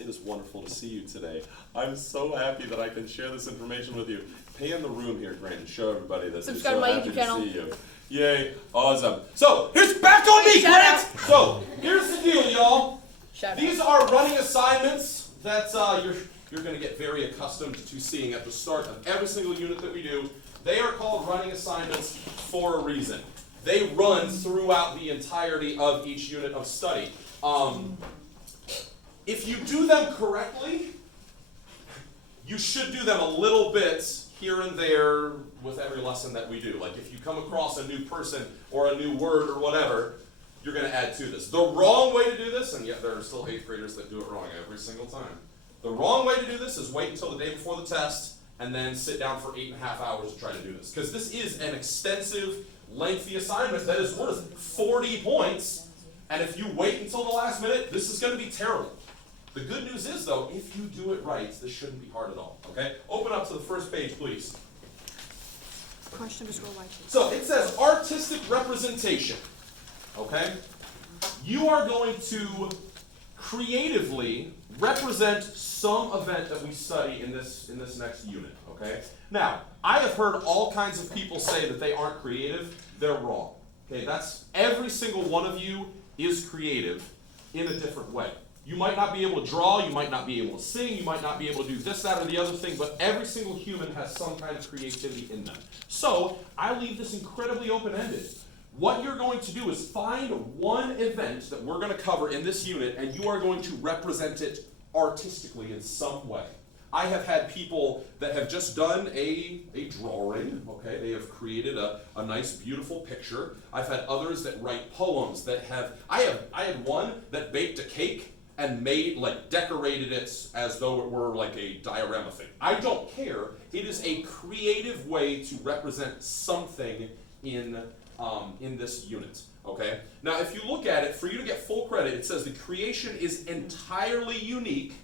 It is wonderful to see you today. I'm so happy that I can share this information with you. Pan the room here, Grant, and show everybody that we're so happy to see you. Yay, awesome. So, here's back on me, Grant! So, here's the deal, y'all. These are running assignments that you're going to get very accustomed to seeing at the start of every single unit that we do. They are called running assignments for a reason. They run throughout the entirety of each unit of study. If you do them correctly, you should do them a little bit here and there with every lesson that we do. Like if you come across a new person or a new word or whatever, you're going to add to this. The wrong way to do this, and yet there are still 8th graders that do it wrong every single time. The wrong way to do this is wait until the day before the test and then sit down for 8.5 hours to try to do this. Because this is an extensive, lengthy assignment that is worth 40 points. And if you wait until the last minute, this is going to be terrible. The good news is, though, if you do it right, this shouldn't be hard at all, okay? Open up to the first page, please. Question number scroll right. So it says artistic representation, okay? You are going to creatively represent some event that we study in this next unit, okay? Now, I have heard all kinds of people say that they aren't creative. They're wrong, okay? That's every single one of you is creative in a different way. You might not be able to draw, you might not be able to sing, you might not be able to do this, that, or the other thing, but every single human has some kind of creativity in them. So, I leave this incredibly open-ended. What you're going to do is find one event that we're going to cover in this unit, and you are going to represent it artistically in some way. I have had people that have just done a drawing, okay? They have created a nice, beautiful picture. I've had others that write poems that I had one that baked a cake and decorated it as though it were like a diorama thing. I don't care. It is a creative way to represent something in this unit, okay? Now, if you look at it, for you to get full credit, it says the creation is entirely unique,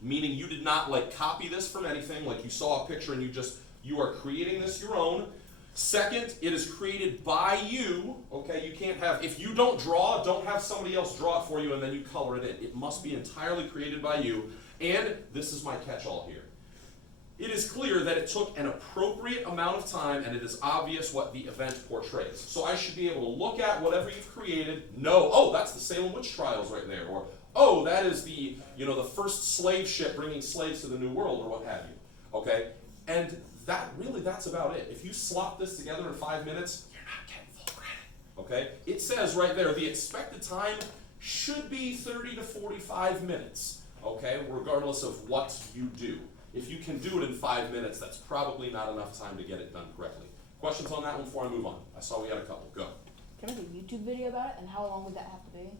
meaning you did not copy this from anything, like you saw a picture and you are creating this your own. Second, it is created by you, okay? You can't have, if you don't draw, don't have somebody else draw it for you and then you color it in. It must be entirely created by you. And this is my catch-all here. It is clear that it took an appropriate amount of time and it is obvious what the event portrays. So I should be able to look at whatever you've created, know, oh, that's the Salem witch trials right there, or oh, that is the first slave ship bringing slaves to the New World, or what have you, okay? And that's about it. If you slop this together in 5 minutes, you're not getting full credit, okay? It says right there, the expected time should be 30 to 45 minutes, okay, regardless of what you do. If you can do it in 5 minutes, that's probably not enough time to get it done correctly. Questions on that one before I move on? I saw we had a couple. Go. Can I make a YouTube video about it, and how long would that have to be?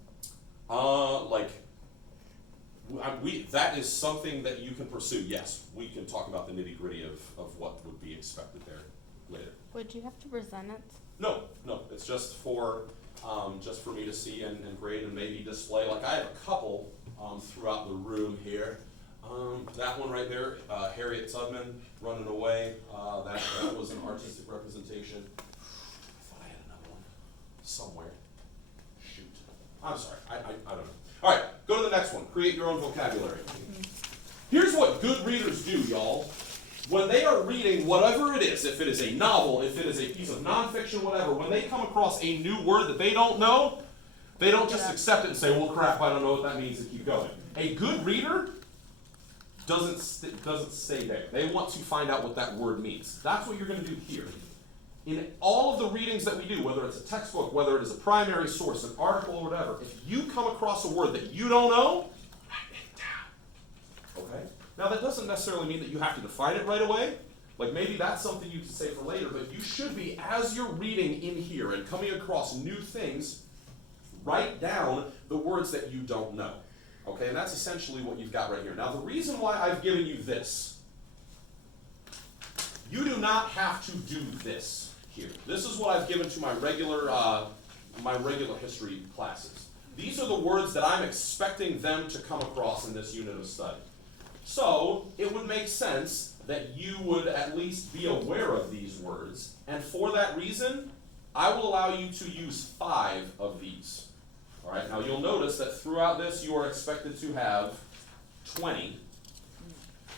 That is something that you can pursue. Yes, we can talk about the nitty gritty of what would be expected there later. Would you have to present it? No, it's just for me to see and grade and maybe display. Like I have a couple throughout the room here. That one right there, Harriet Tubman running away. That was an artistic representation. I thought I had another one somewhere. Shoot, I'm sorry. I don't know. All right, go to the next one. Create your own vocabulary. Here's what good readers do, y'all. When they are reading whatever it is, if it is a novel, if it is a piece of nonfiction, whatever, when they come across a new word that they don't know, they don't just accept it and say, well, crap, I don't know what that means, and keep going. A good reader doesn't stay there. They want to find out what that word means. That's what you're going to do here. In all of the readings that we do, whether it's a textbook, whether it is a primary source, an article, or whatever, if you come across a word that you don't know, write it down. Okay? Now, that doesn't necessarily mean that you have to define it right away. Like, maybe that's something you can say for later, but you should be, as you're reading in here and coming across new things, write down the words that you don't know. Okay? And that's essentially what you've got right here. Now, the reason why I've given you this, you do not have to do this here. This is what I've given to my regular history classes. These are the words that I'm expecting them to come across in this unit of study. So, it would make sense that you would at least be aware of these words, and for that reason, I will allow you to use 5 of these. All right, now you'll notice that throughout this, you are expected to have 20.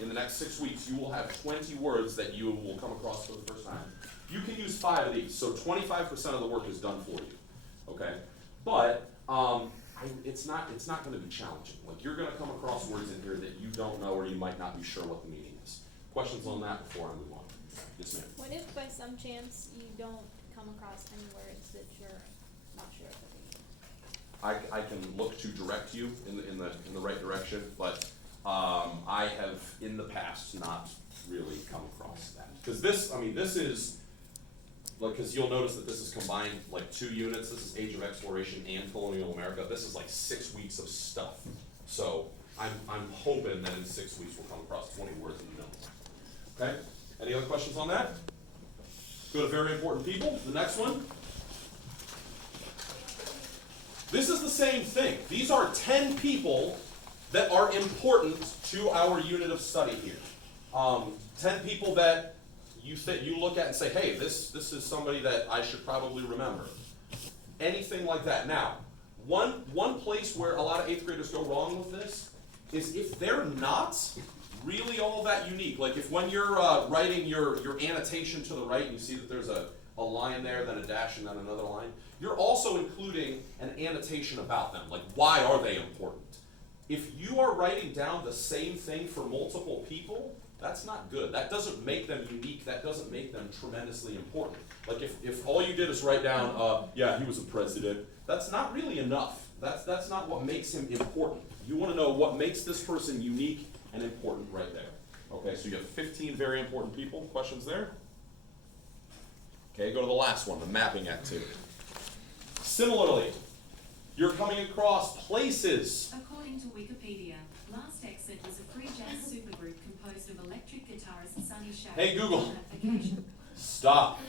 In the next 6 weeks, you will have 20 words that you will come across for the first time. You can use 5 of these, so 25% of the work is done for you, okay? But it's not going to be challenging. Like, you're going to come across words in here that you don't know or you might not be sure what the meaning is. Questions on that before I move on? Yes, ma'am. What if by some chance you don't come across any words that you're not sure of the meaning? I can look to direct you in the right direction, but I have in the past not really come across that. Because this is, like, because you'll notice that this is combined, like, 2 units. This is Age of Exploration and Colonial America. This is like 6 weeks of stuff. So I'm hoping that in 6 weeks we'll come across 20 words in the middle. Okay? Any other questions on that? Go to very important people. The next one. This is the same thing. These are 10 people that are important to our unit of study here. 10 people that you look at and say, hey, this is somebody that I should probably remember. Anything like that. Now, one place where a lot of 8th graders go wrong with this is if they're not really all that unique. Like, if when you're writing your annotation to the right, you see that there's a line there, then a dash, and then another line, you're also including an annotation about them. Like, why are they important? If you are writing down the same thing for multiple people, that's not good. That doesn't make them unique. That doesn't make them tremendously important. Like, if all you did is write down, yeah, he was a president, that's not really enough. That's not what makes him important. You want to know what makes this person unique and important right there. Okay, so you have 15 very important people. Questions there? Okay, go to the last one, the mapping activity. Similarly, you're coming across places. According to Wikipedia, Last Exit was a free jazz supergroup composed of electric guitarist Sonny Shade. Hey, Google. On a vacation. Stop.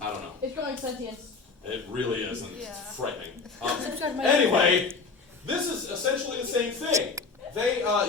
I don't know. It's growing sentience. It really is, and Yeah. it's frightening. Subscribe to my Anyway, this is essentially the same thing.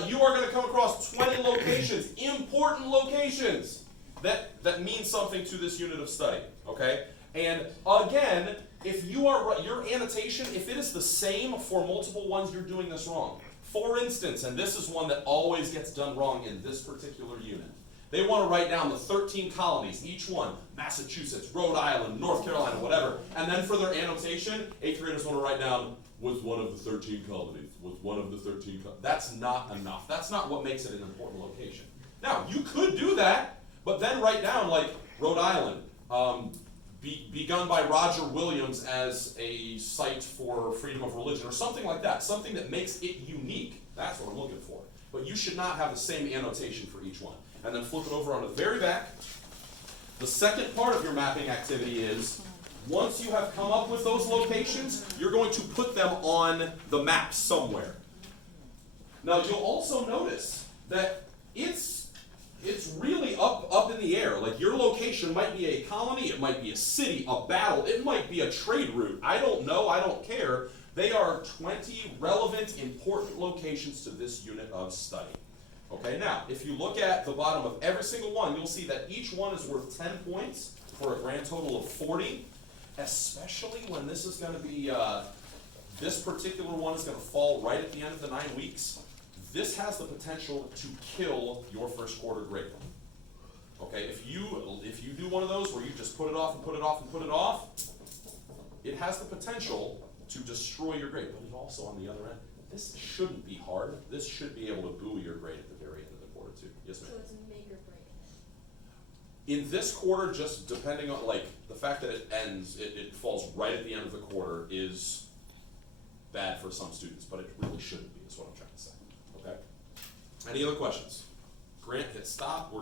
You are going to come across 20 locations, important locations, that mean something to this unit of study, okay? And again, if your annotation, if it is the same for multiple ones, you're doing this wrong. For instance, and this is one that always gets done wrong in this particular unit, they want to write down the 13 colonies, each one, Massachusetts, Rhode Island, North Carolina, whatever, and then for their annotation, 8th graders want to write down, was one of the 13 colonies, was one of the 13 colonies. That's not enough. That's not what makes it an important location. Now, you could do that, but then write down, like, Rhode Island, begun by Roger Williams as a site for freedom of religion, or something like that, something that makes it unique. That's what I'm looking for. But you should not have the same annotation for each one. And then flip it over on the very back. The second part of your mapping activity is, once you have come up with those locations, you're going to put them on the map somewhere. Now, you'll also notice that it's really up in the air. Like, your location might be a colony, it might be a city, a battle, it might be a trade route. I don't know, I don't care. They are 20 relevant, important locations to this unit of study. Okay, now, if you look at the bottom of every single one, you'll see that each one is worth 10 points for a grand total of 40, especially when this is going to be, this particular one is going to fall right at the end of the 9 weeks. This has the potential to kill your first quarter grade. Okay, if you do one of those where you just put it off and put it off and put it off, it has the potential to destroy your grade. But it also, on the other end, this shouldn't be hard. This should be able to buoy your grade at the very end of the quarter too. Yes, ma'am? So it's make or break. In this quarter, just depending on, like, the fact that it ends, it falls right at the end of the quarter is bad for some students, but it really shouldn't be, is what I'm trying to say. Okay? Any other questions? Grant, hit stop. We're